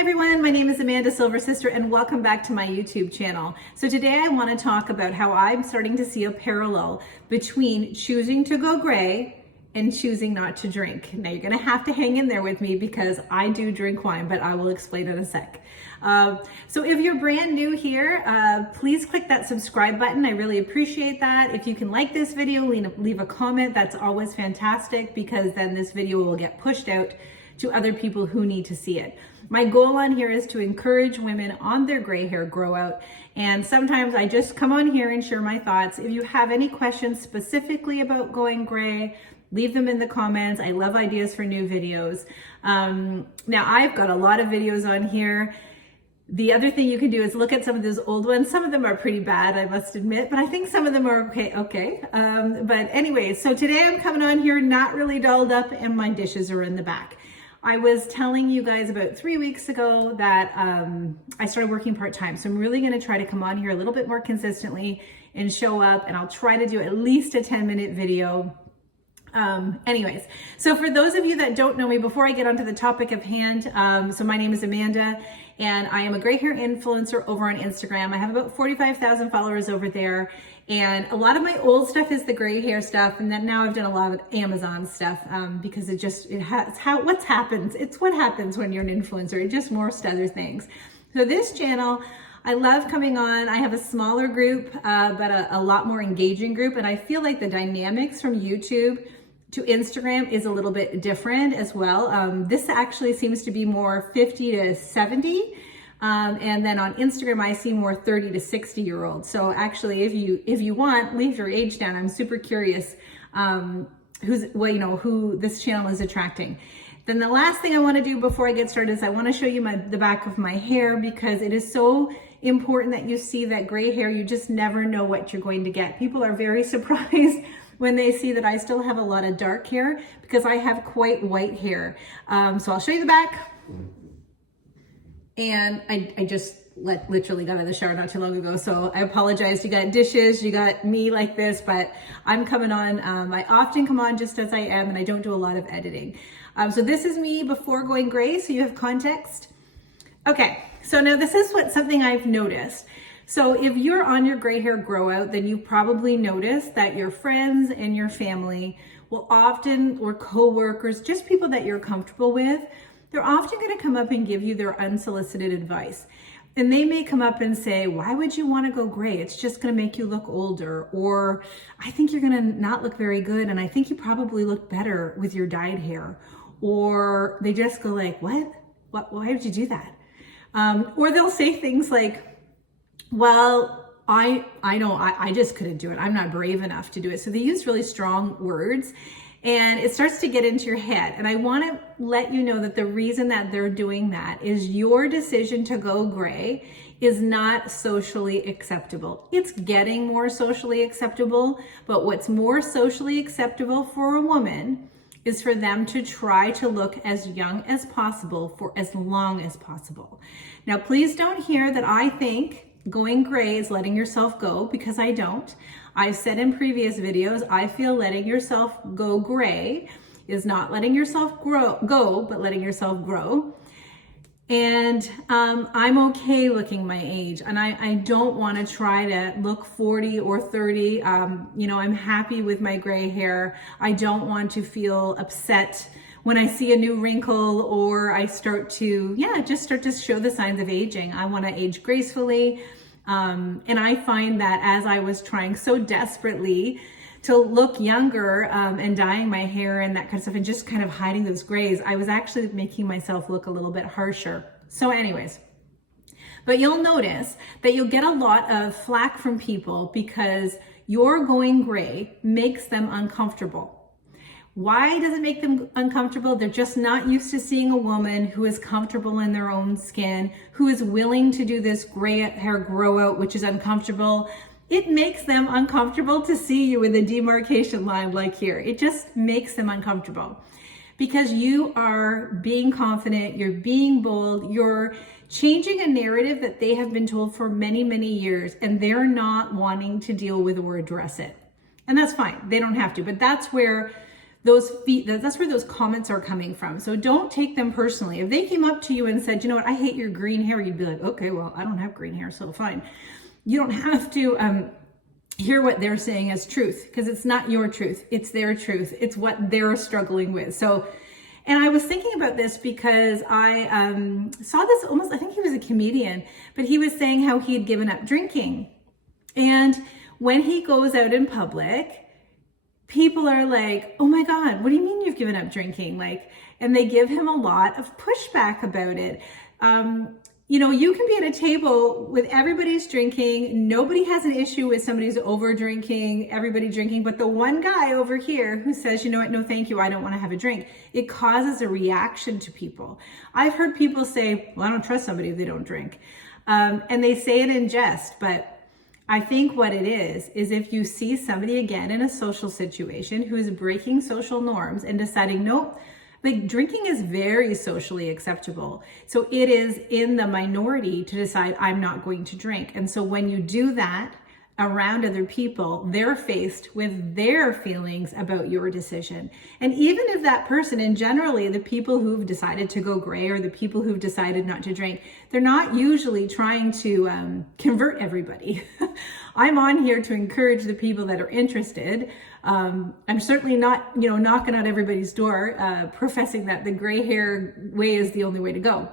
Hi everyone, my name is Amanda Silver Sister and welcome back to my YouTube channel. So today I want to talk about how I'm starting to see a parallel between choosing to go gray and choosing not to drink. Now you're going to have to hang in there with me because I do drink wine, but I will explain in a sec. So if you're brand new here, please click that subscribe button. I really appreciate that. If you can like this video, leave a comment. That's always fantastic because then this video will get pushed out to other people who need to see it. My goal on here is to encourage women on their gray hair grow out. And sometimes I just come on here and share my thoughts. If you have any questions specifically about going gray, leave them in the comments. I love ideas for new videos. Now I've got a lot of videos on here. The other thing you can do is look at some of those old ones. Some of them are pretty bad, I must admit, but I think some of them are okay. But anyway, so today I'm coming on here not really dolled up and my dishes are in the back. I was telling you guys about 3 weeks ago that I started working part-time. So I'm really gonna try to come on here a little bit more consistently and show up, and I'll try to do at least a 10-minute video. Anyways, so for those of you that don't know me, before I get onto the topic of hand, so my name is Amanda and I am a gray hair influencer over on Instagram. I have about 45,000 followers over there. And a lot of my old stuff is the gray hair stuff. And then now I've done a lot of Amazon stuff because what happens. It's what happens when you're an influencer. It just morphs to other things. So this channel, I love coming on. I have a smaller group, but a lot more engaging group. And I feel like the dynamics from YouTube to Instagram is a little bit different as well. This actually seems to be more 50 to 70. And then on Instagram, I see more 30 to 60 year olds. So actually, if you want, leave your age down. I'm super curious, who this channel is attracting. Then the last thing I want to do before I get started is I want to show you the back of my hair because it is so important that you see that gray hair. You just never know what you're going to get. People are very surprised when they see that I still have a lot of dark hair because I have quite white hair. So I'll show you the back. And I just literally got out of the shower not too long ago. So I apologize. You got dishes, you got me like this, but I'm coming on. I often come on just as I am and I don't do a lot of editing. So this is me before going gray. So you have context. Okay. So now this is something I've noticed. So if you're on your gray hair grow out, then you probably notice that your friends and your family will often, or coworkers, just people that you're comfortable with, they're often going to come up and give you their unsolicited advice. And they may come up and say, why would you want to go gray? It's just going to make you look older. Or I think you're going to not look very good. And I think you probably look better with your dyed hair. Or they just go like, what? Why would you do that? Or they'll say things like, well, I know I just couldn't do it. I'm not brave enough to do it. So they use really strong words. And it starts to get into your head. And I want to let you know that the reason that they're doing that is your decision to go gray is not socially acceptable. It's getting more socially acceptable, but what's more socially acceptable for a woman is for them to try to look as young as possible for as long as possible. Now, please don't hear that I think going gray is letting yourself go, because I don't. I've said in previous videos, I feel letting yourself go gray is not letting yourself go, but letting yourself grow. And I'm okay looking my age, and I don't want to try to look 40 or 30. I'm happy with my gray hair. I don't want to feel upset when I see a new wrinkle or I start to show the signs of aging. I want to age gracefully. And I find that as I was trying so desperately to look younger and dyeing my hair and that kind of stuff and just kind of hiding those grays, I was actually making myself look a little bit harsher. So anyways, but you'll notice that you'll get a lot of flack from people because your going gray makes them uncomfortable. Why does it make them uncomfortable? They're just not used to seeing a woman who is comfortable in their own skin, who is willing to do this gray hair grow out, which is uncomfortable. It makes them uncomfortable to see you with a demarcation line like here. It just makes them uncomfortable because you are being confident, you're being bold, you're changing a narrative that they have been told for many, many years, and they're not wanting to deal with or address it. And that's fine. They don't have to, but that's where that's where those comments are coming from. So don't take them personally. If they came up to you and said, you know what, I hate your green hair, you'd be like, okay, well, I don't have green hair, so fine. You don't have to hear what they're saying as truth, because it's not your truth, it's their truth. It's what they're struggling with. So, and I was thinking about this because I saw this almost, I think he was a comedian, but he was saying how he had given up drinking. And when he goes out in public, people are like, oh my God, what do you mean you've given up drinking? Like, and they give him a lot of pushback about it. You know, you can be at a table with everybody's drinking. Nobody has an issue with somebody's over drinking, everybody drinking. But the one guy over here who says, you know what, no, thank you, I don't want to have a drink. It causes a reaction to people. I've heard people say, well, I don't trust somebody if they don't drink. And they say it in jest, but I think what it is if you see somebody again in a social situation who is breaking social norms and deciding, nope, like drinking is very socially acceptable. So it is in the minority to decide I'm not going to drink. And so when you do that around other people, they're faced with their feelings about your decision. And even if that person, and generally the people who've decided to go gray or the people who've decided not to drink, they're not usually trying to convert everybody. I'm on here to encourage the people that are interested. I'm certainly not, you know, knocking on everybody's door, professing that the gray hair way is the only way to go.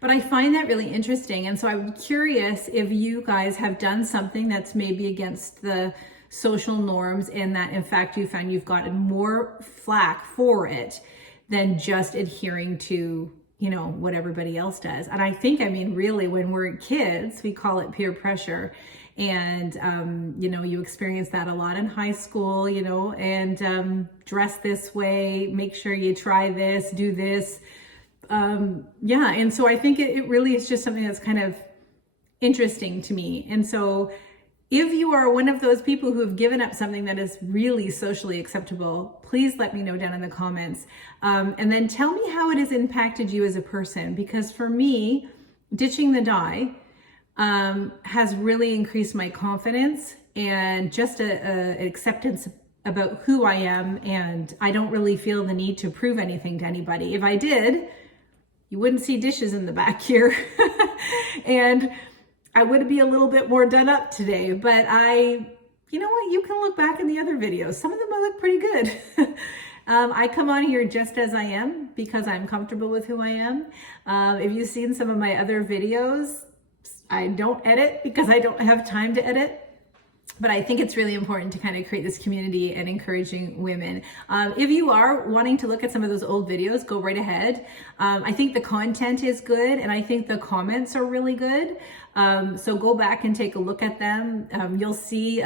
But I find that really interesting. And so I'm curious if you guys have done something that's maybe against the social norms, and that in fact you found you've gotten more flack for it than just adhering to, you know, what everybody else does. And I think, I mean, really, when we're kids, we call it peer pressure. And, you know, you experience that a lot in high school, you know, and dress this way, make sure you try this, do this. Yeah. And so I think it really is just something that's kind of interesting to me. And so if you are one of those people who have given up something that is really socially acceptable, please let me know down in the comments. And then tell me how it has impacted you as a person, because for me, ditching the dye has really increased my confidence and just a acceptance about who I am. And I don't really feel the need to prove anything to anybody. If I did, you wouldn't see dishes in the back here. And I would be a little bit more done up today, but you know what? You can look back in the other videos. Some of them look pretty good. I come on here just as I am because I'm comfortable with who I am. If you've seen some of my other videos, I don't edit because I don't have time to edit. But I think it's really important to kind of create this community and encouraging women. If you are wanting to look at some of those old videos, go right ahead. I think the content is good, and I think the comments are really good. So go back and take a look at them. You'll see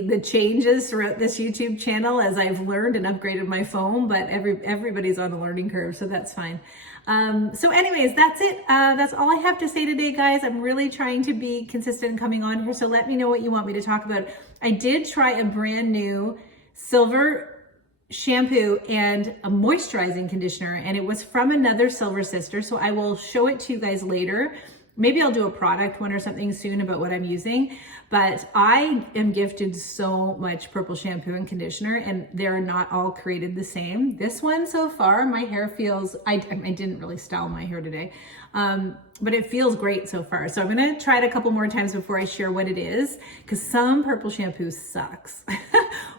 the changes throughout this YouTube channel as I've learned and upgraded my phone, but everybody's on a learning curve, so that's fine. So anyways, that's it. That's all I have to say today, guys. I'm really trying to be consistent in coming on here, so let me know what you want me to talk about. I did try a brand new silver shampoo and a moisturizing conditioner, and it was from another silver sister, so I will show it to you guys later. Maybe I'll do a product one or something soon about what I'm using, but I am gifted so much purple shampoo and conditioner, and they're not all created the same. This one so far, my hair feels, I didn't really style my hair today, but it feels great so far. So I'm gonna try it a couple more times before I share what it is, because some purple shampoo sucks.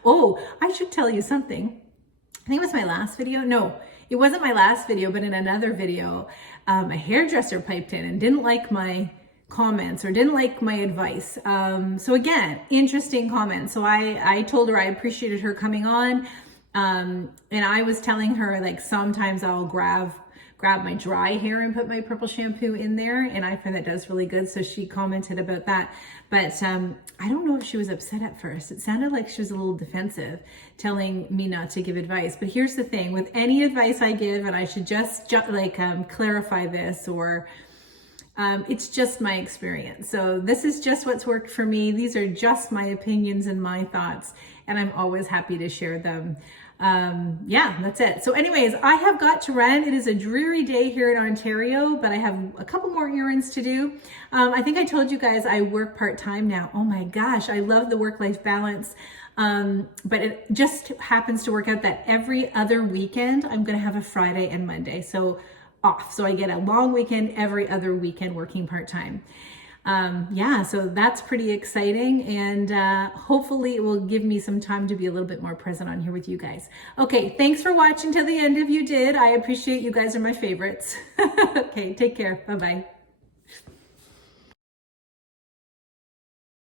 Oh, I should tell you something. I think it was my last video. No, it wasn't my last video, but in another video, a hairdresser piped in and didn't like my comments or didn't like my advice. So again, interesting comments. So I told her I appreciated her coming on. And I was telling her, like, sometimes I'll grab my dry hair and put my purple shampoo in there, and I find that does really good. So she commented about that, but I don't know if she was upset at first. It sounded like she was a little defensive, telling me not to give advice. But here's the thing, with any advice I give, and I should just clarify this, or it's just my experience. So this is just what's worked for me. These are just my opinions and my thoughts, and I'm always happy to share them. Yeah, that's it. So anyways, I have got to run. It is a dreary day here in Ontario, but I have a couple more errands to do. I think I told you guys I work part-time now. Oh my gosh, I love the work-life balance. But it just happens to work out that every other weekend, I'm going to have a Friday and Monday. So off. So I get a long weekend every other weekend working part-time. Yeah, so that's pretty exciting, and hopefully it will give me some time to be a little bit more present on here with you guys. Okay, thanks for watching till the end if you did. I appreciate you guys are my favorites. Okay, take care. Bye-bye.